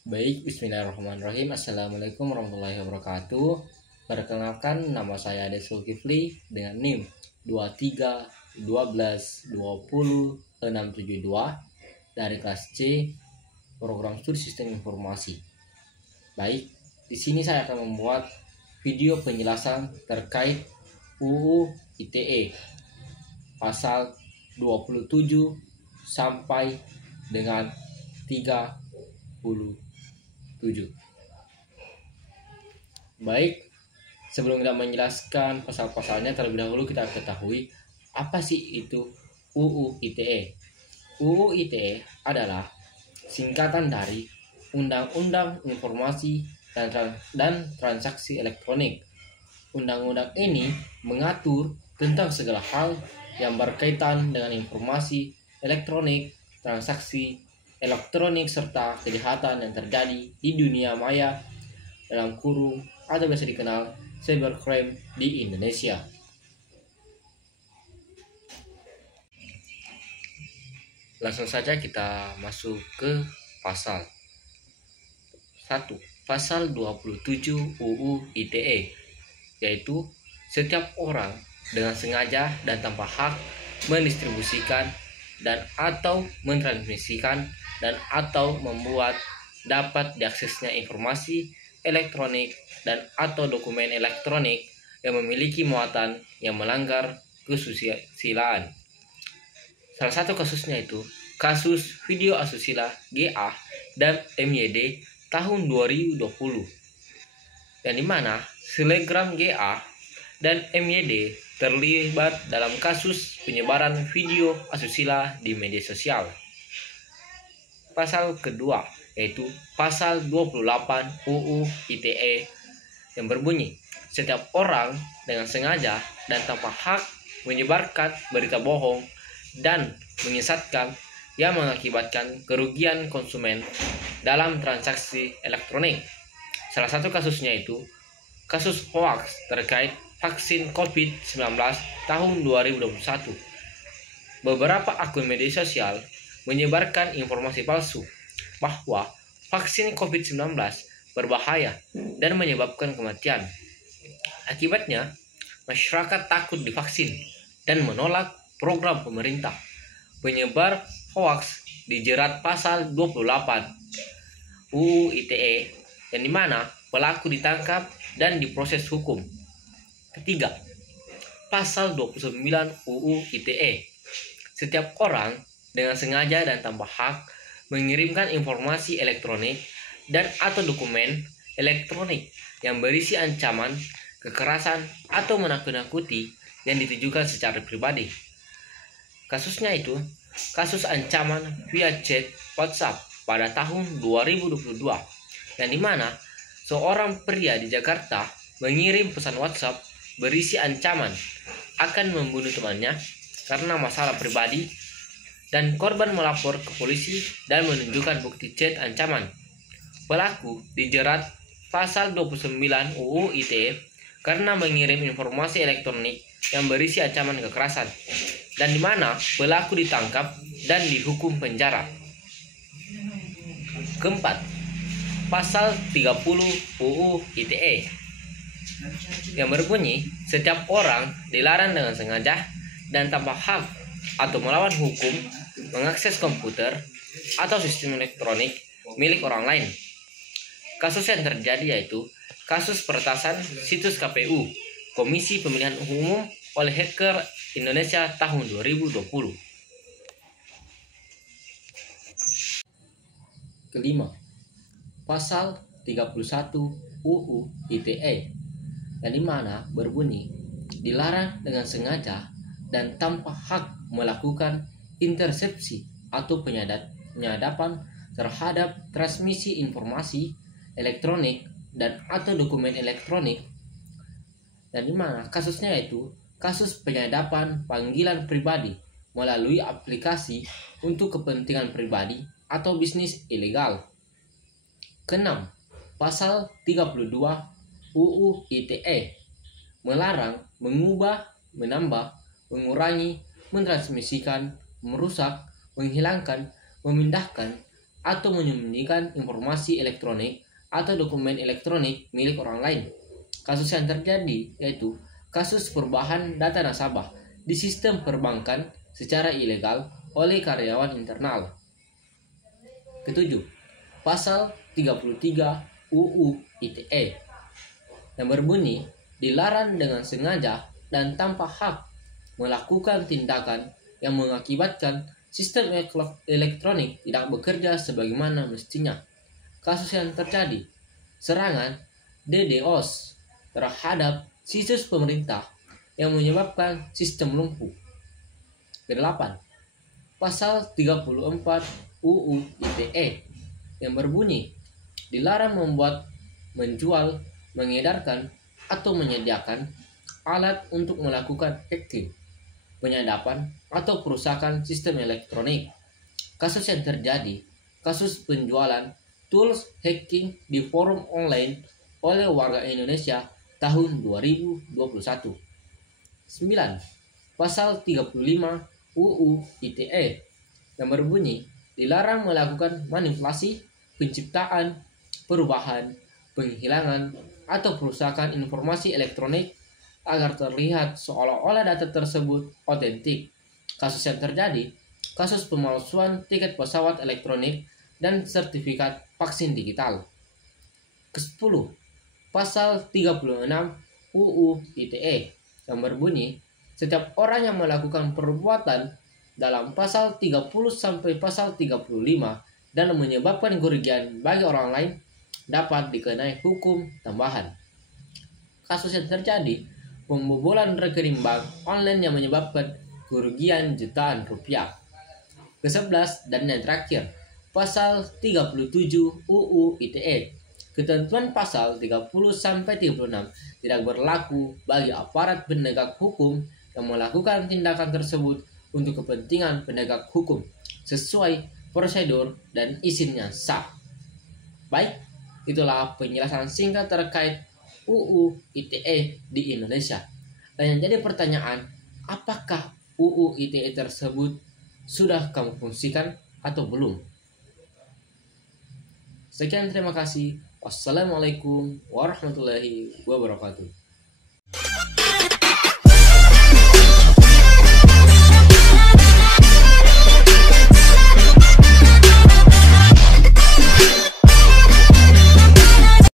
Baik, bismillahirrahmanirrahim. Assalamualaikum warahmatullahi wabarakatuh. Perkenalkan, nama saya Ade Zulkifli dengan NIM 23 12 20 672 dari kelas C Program Studi Sistem Informasi. Baik, di sini saya akan membuat video penjelasan terkait UU ITE pasal 27 sampai dengan 37. Baik, sebelum kita menjelaskan pasal-pasalnya, terlebih dahulu kita ketahui apa sih itu UU ITE. UU ITE adalah singkatan dari Undang-Undang Informasi dan Transaksi Elektronik. Undang-undang ini mengatur tentang segala hal yang berkaitan dengan informasi elektronik, transaksi elektronik, serta kejahatan yang terjadi di dunia maya dalam kurung atau biasa dikenal cybercrime di Indonesia. Langsung saja kita masuk ke pasal 1. Pasal 27 UU ITE, yaitu setiap orang dengan sengaja dan tanpa hak mendistribusikan dan atau mentransmisikan dan atau membuat dapat diaksesnya informasi elektronik dan atau dokumen elektronik yang memiliki muatan yang melanggar kesusilaan. Salah satu kasusnya itu kasus video asusila GA dan MYD tahun 2020, yang dimana selegram GA dan MYD terlibat dalam kasus penyebaran video asusila di media sosial. Pasal kedua yaitu pasal 28 UU ITE yang berbunyi, setiap orang dengan sengaja dan tanpa hak menyebarkan berita bohong dan menyesatkan yang mengakibatkan kerugian konsumen dalam transaksi elektronik. Salah satu kasusnya itu kasus hoax terkait vaksin COVID-19 tahun 2021. Beberapa akun media sosial menyebarkan informasi palsu bahwa vaksin COVID-19 berbahaya dan menyebabkan kematian. Akibatnya, masyarakat takut divaksin dan menolak program pemerintah. Penyebar hoaks dijerat pasal 28 UU ITE, yang dimana pelaku ditangkap dan diproses hukum. Ketiga, pasal 29 UU ITE, setiap orang dengan sengaja dan tanpa hak mengirimkan informasi elektronik dan atau dokumen elektronik yang berisi ancaman, kekerasan, atau menakut-nakuti yang ditujukan secara pribadi. Kasusnya itu kasus ancaman via chat WhatsApp pada tahun 2022, yang dimana seorang pria di Jakarta mengirim pesan WhatsApp berisi ancaman akan membunuh temannya karena masalah pribadi, dan korban melapor ke polisi dan menunjukkan bukti chat ancaman. Pelaku dijerat pasal 29 UU ITE karena mengirim informasi elektronik yang berisi ancaman kekerasan, dan di mana pelaku ditangkap dan dihukum penjara. Keempat, pasal 30 UU ITE yang berbunyi, setiap orang dilarang dengan sengaja dan tanpa hak atau melawan hukum mengakses komputer atau sistem elektronik milik orang lain. Kasus yang terjadi yaitu kasus peretasan situs KPU, Komisi Pemilihan Umum, oleh hacker Indonesia tahun 2020. Kelima, pasal 31 UU ITE, yang dimana berbunyi, dilarang dengan sengaja dan tanpa hak melakukan intersepsi atau penyadapan terhadap transmisi informasi elektronik dan atau dokumen elektronik, dan dimana kasusnya itu kasus penyadapan panggilan pribadi melalui aplikasi untuk kepentingan pribadi atau bisnis ilegal. Keenam, pasal 32 UU ITE melarang mengubah, menambah, mengurangi, mentransmisikan, merusak, menghilangkan, memindahkan, atau menyembunyikan informasi elektronik atau dokumen elektronik milik orang lain. Kasus yang terjadi yaitu kasus perubahan data nasabah di sistem perbankan secara ilegal oleh karyawan internal. Ketujuh, pasal 33 UU ITE yang berbunyi dilarang dengan sengaja dan tanpa hak melakukan tindakan yang mengakibatkan sistem elektronik tidak bekerja sebagaimana mestinya. Kasus yang terjadi, serangan DDoS terhadap situs pemerintah yang menyebabkan sistem lumpuh. Kedelapan, pasal 34 UU ITE yang berbunyi dilarang membuat, menjual, mengedarkan, atau menyediakan alat untuk melakukan hacking, penyadapan, atau perusakan sistem elektronik. Kasus yang terjadi, kasus penjualan tools hacking di forum online oleh warga Indonesia tahun 2021. 9. Pasal 35 UU ITE yang berbunyi dilarang melakukan manipulasi, penciptaan, perubahan, penghilangan, atau perusakan informasi elektronik agar terlihat seolah-olah data tersebut otentik. Kasus yang terjadi, kasus pemalsuan tiket pesawat elektronik dan sertifikat vaksin digital. Ke-10. Pasal 36 UU ITE yang berbunyi setiap orang yang melakukan perbuatan dalam pasal 30 sampai pasal 35 dan menyebabkan kerugian bagi orang lain dapat dikenai hukum tambahan. Kasus yang terjadi, pembobolan rekening bank online yang menyebabkan kerugian jutaan rupiah. Ke-11 dan yang terakhir, pasal 37 UU ITE. Ketentuan pasal 30 sampai 36 tidak berlaku bagi aparat penegak hukum yang melakukan tindakan tersebut untuk kepentingan penegak hukum sesuai prosedur dan izinnya sah. Baik, itulah penjelasan singkat terkait UU ITE di Indonesia. Dan yang jadi pertanyaan, apakah UU ITE tersebut sudah kamu fungsikan atau belum? Sekian, terima kasih. Wassalamualaikum warahmatullahi wabarakatuh.